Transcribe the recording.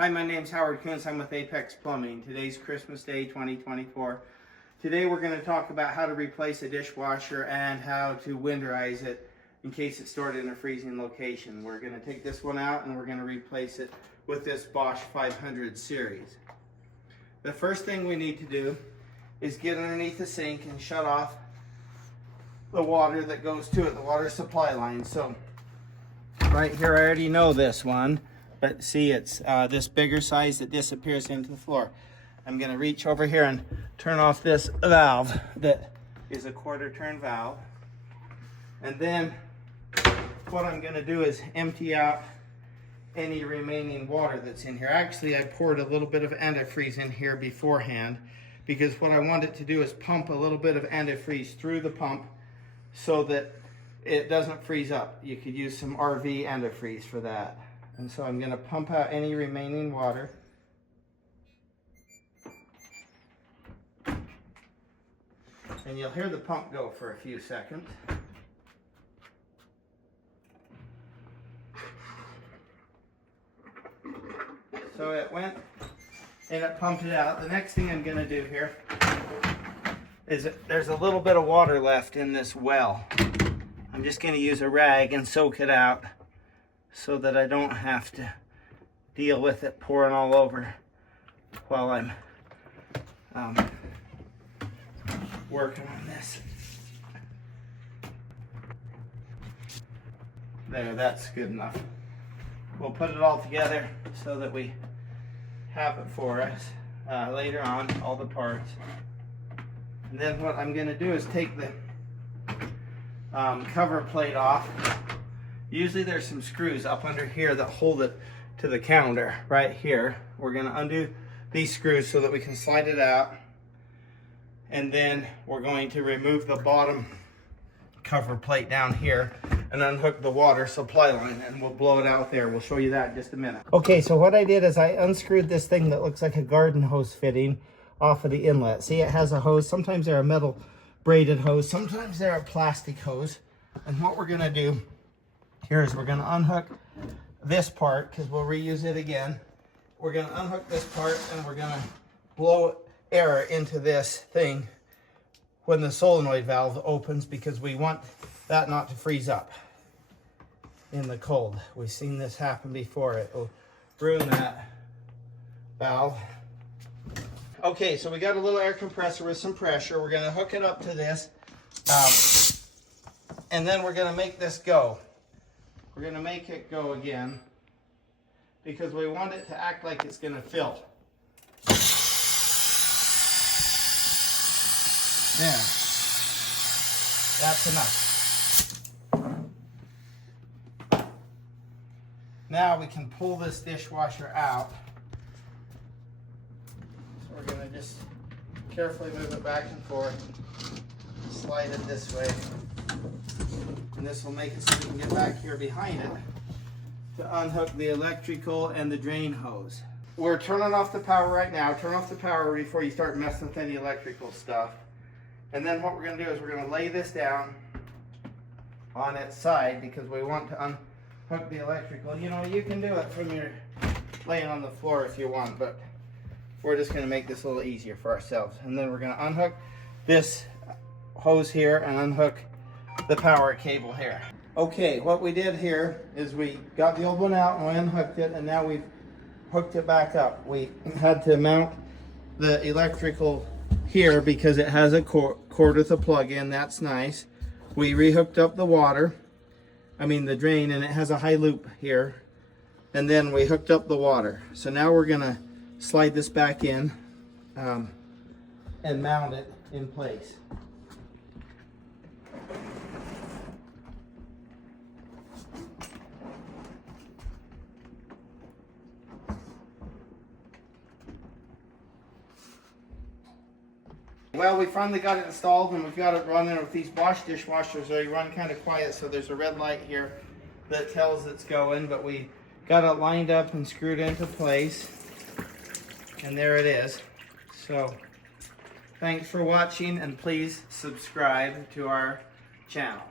Hi, my name's Howard Kuntz. I'm with Apex Plumbing. Today's Christmas Day 2024. Today we're going to talk about how to replace a dishwasher and how to winterize it in case it's stored in a freezing location. We're going to take this one out and we're going to replace it with this Bosch 500 series. The first thing we need to do is get underneath the sink and shut off the water that goes to it, the water supply line. So right here, I already know this one. But see, it's this bigger size that disappears into the floor. I'm going to reach over here and turn off this valve that is a quarter turn valve. And then what I'm going to do is empty out any remaining water that's in here. Actually, I poured a little bit of antifreeze in here beforehand because what I want it to do is pump a little bit of antifreeze through the pump so that it doesn't freeze up. You could use some RV antifreeze for that. And so I'm going to pump out any remaining water. And you'll hear the pump go for a few seconds. So it went and it pumped it out. The next thing I'm going to do here is there's a little bit of water left in this well. I'm just going to use a rag and soak it out, so that I don't have to deal with it pouring all over while I'm working on this. There, that's good enough. We'll put it all together so that we have it for us later on, all the parts. And then what I'm going to do is take the cover plate off. Usually there's some screws up under here that hold it to the counter right here. We're going to undo these screws so that we can slide it out. And then we're going to remove the bottom cover plate down here and unhook the water supply line, and we'll blow it out there. We'll show you that in just a minute. Okay, so what I did is I unscrewed this thing that looks like a garden hose fitting off of the inlet. See, it has a hose. Sometimes they're a metal braided hose. Sometimes they're a plastic hose. And what we're going to do here is we're going to unhook this part because we'll reuse it again. We're going to unhook this part and we're going to blow air into this thing when the solenoid valve opens because we want that not to freeze up in the cold. We've seen this happen before. It will ruin that valve. Okay, so we got a little air compressor with some pressure. We're going to hook it up to this and then we're going to make this go. We're going to make it go again because we want it to act like it's going to fill. There. That's enough. Now we can pull this dishwasher out. So we're going to just carefully move it back and forth. Slide it this way. And this will make it so we can get back here behind it to unhook the electrical and the drain hose. We're turning off the power right now. Turn off the power before you start messing with any electrical stuff. And then what we're going to do is we're going to lay this down on its side because we want to unhook the electrical. You know, you can do it from your laying on the floor if you want, but we're just going to make this a little easier for ourselves. And then we're going to unhook this hose here and unhook the power cable here. Okay, what we did here is we got the old one out and we unhooked it, and now we've hooked it back up. We had to mount the electrical here because it has a cord with a plug in. That's nice. We rehooked up the the drain, and it has a high loop here, and then we hooked up the water. So now we're gonna slide this back in and mount it in place. Well, we finally got it installed, and we've got it running with these Bosch dishwashers. They run kind of quiet, so there's a red light here that tells it's going, but we got it lined up and screwed into place, and there it is. So thanks for watching, and please subscribe to our channel.